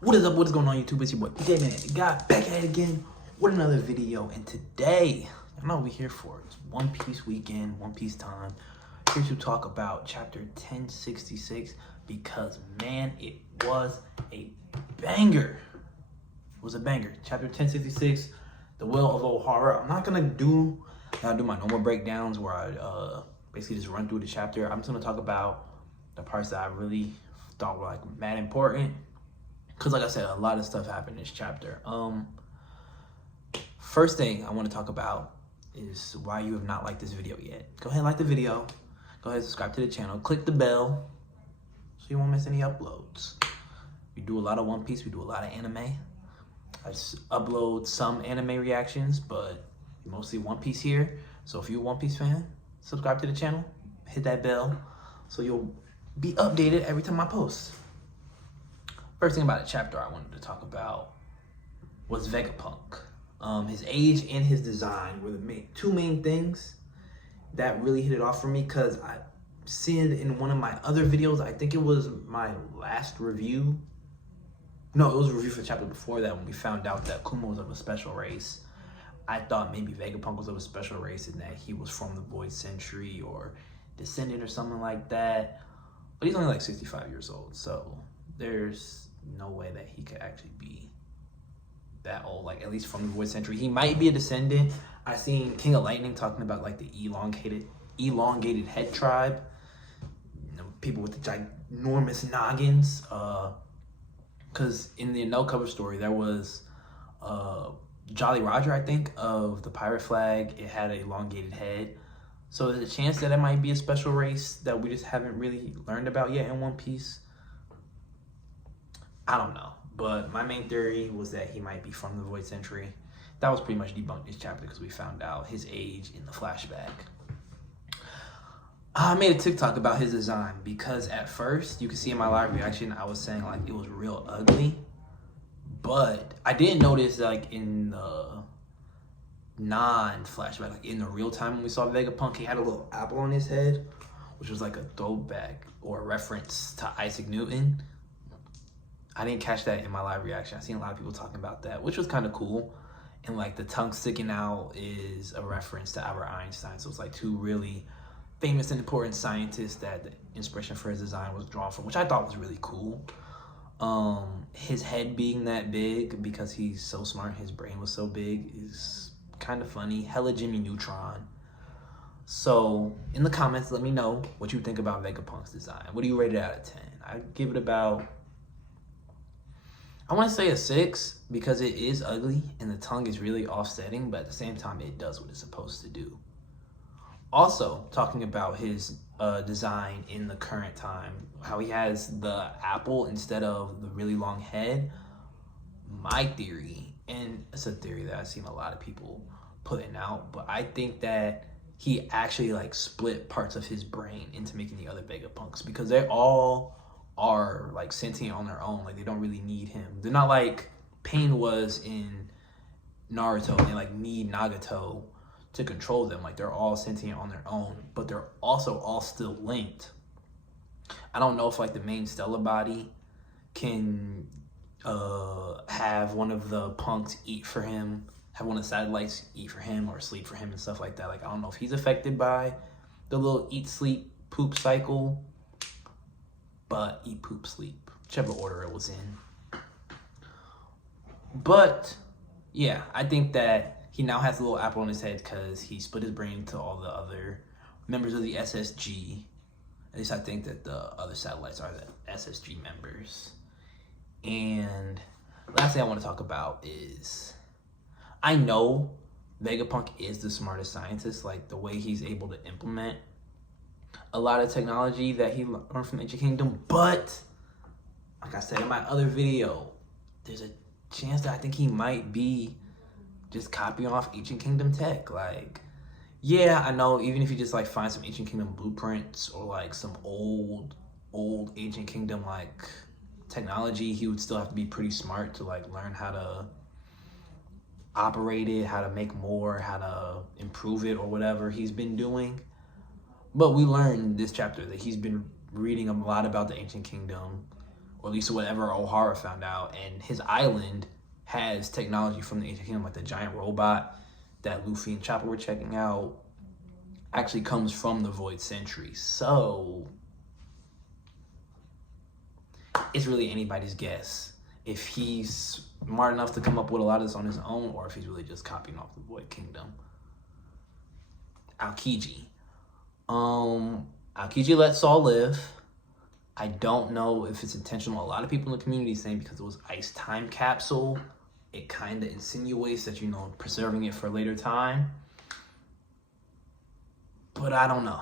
What is up? What is going on, YouTube? It's your boy, VEGAPUNK, got back at it again with another video. And today, I know what we're here for. It's One Piece weekend, One Piece time. Here to talk about chapter 1066 because, man, it was a banger. It was a banger. Chapter 1066, The Will of Ohara. I'm not gonna do my normal breakdowns where I basically just run through the chapter. I'm just gonna talk about the parts that I really thought were like mad important. Because like I said, a lot of stuff happened in this chapter. First thing I want to talk about is why you have not liked this video yet. Go ahead and like the video. Go ahead and subscribe to the channel. Click the bell so you won't miss any uploads. We do a lot of One Piece. We do a lot of anime. I just upload some anime reactions, but mostly One Piece here. So if you're a One Piece fan, subscribe to the channel. Hit that bell so you'll be updated every time I post. First thing about the chapter I wanted to talk about was Vegapunk. His age and his design were the two main things that really hit it off for me, because I seen it in one of my other videos. I think it was my last review. No, it was a review for the chapter before that when we found out that Kuma was of a special race. I thought maybe Vegapunk was of a special race and that he was from the Void Century or descendant or something like that. But he's only like 65 years old, so there's no way that he could actually be that old, like at least from the Void Century. He might be a descendant. I seen King of Lightning talking about like the elongated head tribe, you know, people with the ginormous noggins. Because in the no cover story there was Jolly Roger, I think, of the pirate flag. It had an elongated head, so there's a chance that it might be a special race that we just haven't really learned about yet in One Piece. I don't know, but my main theory was that he might be from the Void Century. That was pretty much debunked this chapter because we found out his age in the flashback. I made a TikTok about his design because at first, you can see in my live reaction, I was saying like it was real ugly. But I didn't notice like in the non-flashback, like in the real time when we saw Vegapunk, he had a little apple on his head, which was like a throwback or a reference to Isaac Newton. I didn't catch that in my live reaction. I seen a lot of people talking about that, which was kind of cool. And like the tongue sticking out is a reference to Albert Einstein. So it's like two really famous and important scientists that the inspiration for his design was drawn from, which I thought was really cool. His head being that big because he's so smart, his brain was so big, is kind of funny. Hella Jimmy Neutron. So in the comments, let me know what you think about Vegapunk's design. What do you rate it out of 10? I'd give it about, I want to say a 6 because it is ugly and the tongue is really offsetting, but at the same time, it does what it's supposed to do. Also, talking about his design in the current time, how he has the apple instead of the really long head. My theory, and it's a theory that I've seen a lot of people putting out, but I think that he actually like split parts of his brain into making the other Vegapunks, because they all are like sentient on their own. Like they don't really need him. They're not like Pain was in Naruto and they like need Nagato to control them. Like they're all sentient on their own, but they're also all still linked. I don't know if like the main Stella body can have one of the punks eat for him, have one of the satellites eat for him or sleep for him and stuff like that. Like I don't know if he's affected by the little eat, sleep, poop cycle. But eat, poop, sleep, whichever order it was in. But yeah, I think that he now has a little apple on his head because he split his brain into all the other members of the SSG. At least I think that the other satellites are the SSG members. And last thing I want to talk about is, I know Vegapunk is the smartest scientist, like the way he's able to implement a lot of technology that he learned from the Ancient Kingdom, but like I said in my other video, there's a chance that I think he might be just copying off Ancient Kingdom tech. Like, yeah, I know even if you just like find some Ancient Kingdom blueprints or like some old Ancient Kingdom like technology, he would still have to be pretty smart to like learn how to operate it, how to make more, how to improve it or whatever he's been doing. But we learned this chapter that he's been reading a lot about the Ancient Kingdom, or at least whatever O'Hara found out. And his island has technology from the Ancient Kingdom, like the giant robot that Luffy and Chopper were checking out actually comes from the Void Century. So it's really anybody's guess if he's smart enough to come up with a lot of this on his own, or if he's really just copying off the Void Kingdom. Alkiji. Alkiji let Saul live. I don't know if it's intentional. A lot of people in the community saying because it was Ice Time Capsule, it kind of insinuates that, you know, preserving it for a later time. But I don't know.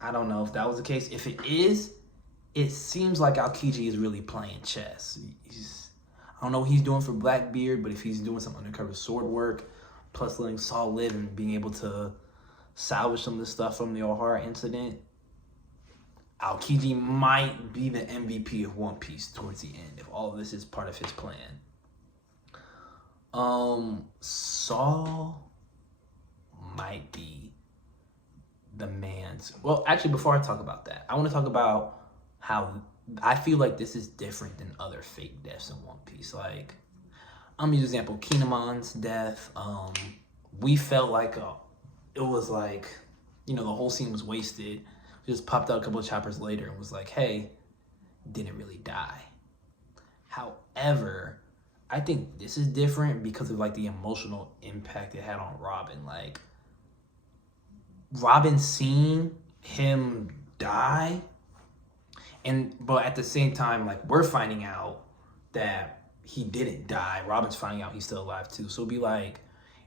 I don't know if that was the case. If it is, it seems like Alkiji is really playing chess. I don't know what he's doing for Blackbeard, but if he's doing some undercover sword work, plus letting Saul live and being able to salvage some of the stuff from the O'Hara incident, Alkiji might be the MVP of One Piece towards the end, if all of this is part of his plan. Saul might be the man's... Well, actually, before I talk about that, I want to talk about how I feel like this is different than other fake deaths in One Piece. Like, I'm gonna use an example, Kinemon's death. We felt like it was like, you know, the whole scene was wasted. Just popped out a couple of chapters later and was like, hey, didn't really die. However, I think this is different because of like the emotional impact it had on Robin. Like, Robin seeing him die, but at the same time, like, we're finding out that he didn't die. Robin's finding out he's still alive too. So it'd be like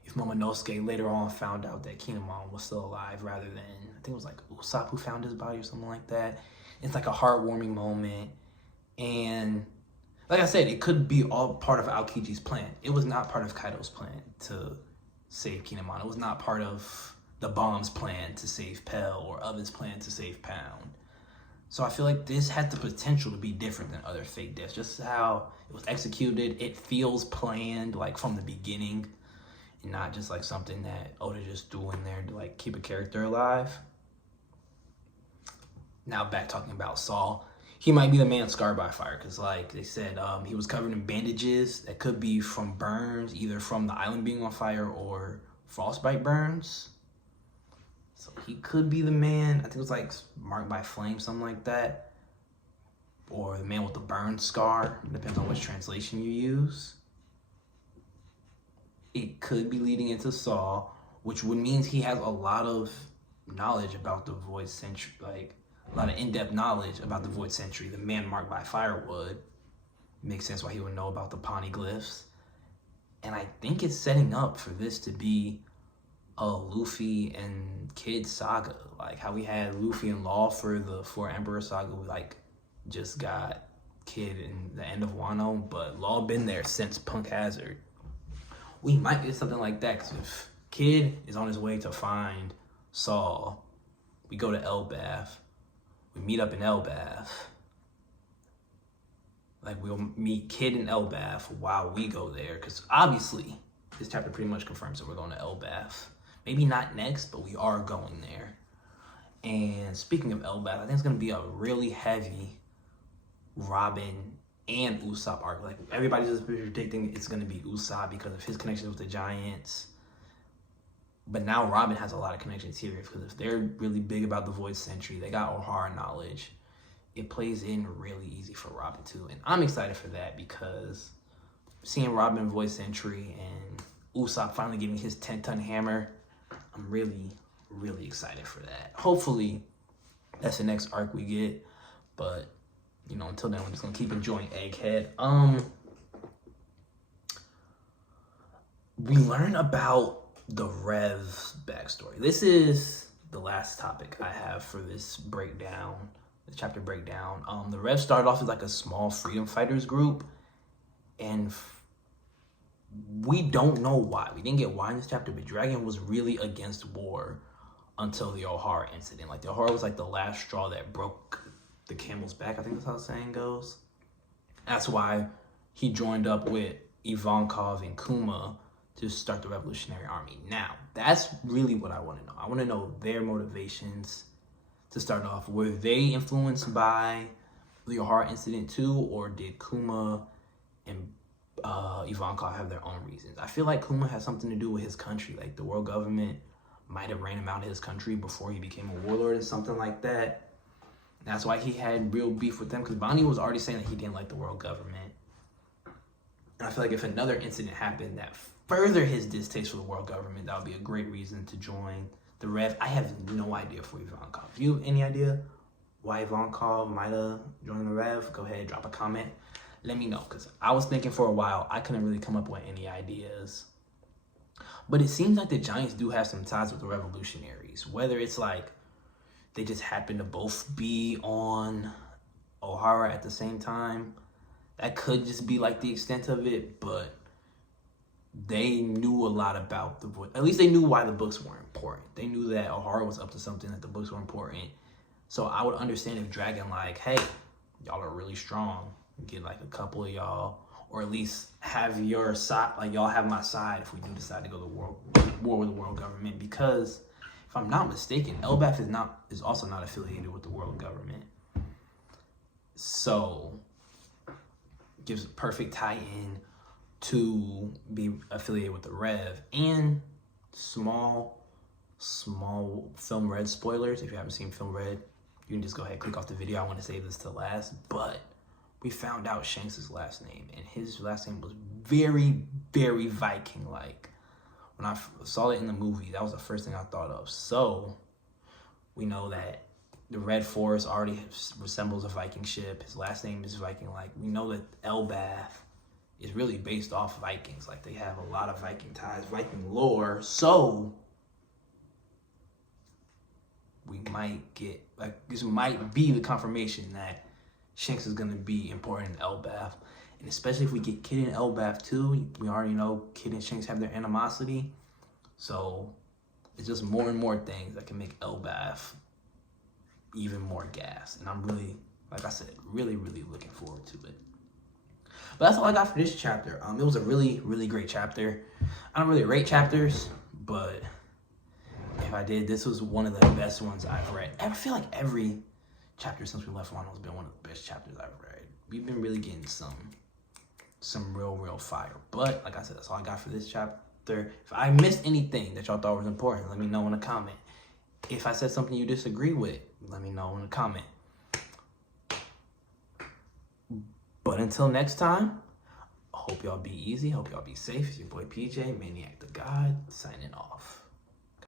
if Momonosuke later on found out that Kinemon was still alive rather than, I think it was like Usopp who found his body or something like that. It's like a heartwarming moment. And like I said, it could be all part of Alkiji's plan. It was not part of Kaido's plan to save Kinemon. It was not part of the Bomb's plan to save Pell or of his plan to save Pound. So I feel like this had the potential to be different than other fake deaths. Just how it was executed, it feels planned, like from the beginning, and not just like something that Oda just threw in there to like keep a character alive. Now back talking about Saul, he might be the man scarred by fire, because like they said, he was covered in bandages that could be from burns, either from the island being on fire or frostbite burns. So he could be the man. I think it was like marked by flame, something like that. Or the man with the burn scar. It depends on which translation you use. It could be leading into Saul, which would mean he has a lot of knowledge about the Void Century, like a lot of in-depth knowledge about the Void Century. The man marked by fire would. Makes sense why he would know about the poneglyphs. And I think it's setting up for this to be a Luffy and Kid saga, like how we had Luffy and Law for the Four Emperor saga. We like just got Kid in the end of Wano, but Law been there since Punk Hazard. We might get something like that, because if Kid is on his way to find Saul, we go to Elbaf, we meet up in Elbaf, like we'll meet Kid in Elbaf while we go there, because obviously this chapter pretty much confirms that we're going to Elbaf. Maybe not next, but we are going there. And speaking of Elbaf, I think it's going to be a really heavy Robin and Usopp arc. Like, everybody's just predicting it's going to be Usopp because of his connections with the Giants. But now Robin has a lot of connections here, because if they're really big about the Void Century, they got O'Hara knowledge, it plays in really easy for Robin too. And I'm excited for that, because seeing Robin Void Century and Usopp finally getting his 10-ton hammer, I'm really, really excited for that. Hopefully, that's the next arc we get. But, you know, until then, we're just going to keep enjoying Egghead. We learn about the Rev's backstory. This is the last topic I have for this breakdown, the chapter breakdown. The Rev started off as like a small freedom fighters group. And we don't know why. We didn't get why in this chapter, but Dragon was really against war until the O'Hara incident. Like, the O'Hara was like the last straw that broke the camel's back. I think that's how the saying goes. That's why he joined up with Ivankov and Kuma to start the Revolutionary Army. Now, that's really what I want to know. I want to know their motivations to start off. Were they influenced by the O'Hara incident too, or did Kuma and Ivankov have their own reasons? I feel like Kuma has something to do with his country. Like the world government might have ran him out of his country before he became a warlord or something like that. That's why he had real beef with them, because Bonnie was already saying that he didn't like the world government. And I feel like if another incident happened that furthered his distaste for the world government, that would be a great reason to join the Rev. I have no idea for Ivankov. If you have any idea why Ivankov might have joined the Rev, go ahead, drop a comment. Let me know, because I was thinking for a while, I couldn't really come up with any ideas. But it seems like the Giants do have some ties with the revolutionaries, whether it's like they just happen to both be on O'Hara at the same time. That could just be like the extent of it, but they knew a lot about the book. At least they knew why the books were important. They knew that O'Hara was up to something, that the books were important. So I would understand if Dragon like, hey, y'all are really strong. Get like a couple of y'all, or at least have your side, like y'all have my side if we do decide to go to war with the world government. Because if I'm not mistaken, Elbaf is also not affiliated with the world government. So gives a perfect tie-in to be affiliated with the Rev. And small Film Red spoilers. If you haven't seen Film Red, you can just go ahead and click off the video. I want to save this to last, but we found out Shanks' last name, and his last name was very, very Viking-like. When I saw it in the movie, that was the first thing I thought of. So we know that the Red Forest already resembles a Viking ship. His last name is Viking-like. We know that Elbaf is really based off Vikings. Like, they have a lot of Viking ties, Viking lore. So we might get, like, this might be the confirmation that Shanks is going to be important in Elbaf. And especially if we get Kid and Elbaf too. We already know Kid and Shanks have their animosity. So it's just more and more things that can make Elbaf even more gas. And I'm really, like I said, really, really looking forward to it. But that's all I got for this chapter. It was a really, really great chapter. I don't really rate chapters, but if I did, this was one of the best ones I've read. I feel like every chapter since we left Wano has been one of the best chapters I've read. We've been really getting some real fire. But like I said, that's all I got for this chapter. If I missed anything that y'all thought was important, let me know in a comment. If I said something you disagree with, let me know in a comment. But until next time, I hope y'all be easy. Hope y'all be safe. It's your boy PJ, Maniac the God, signing off.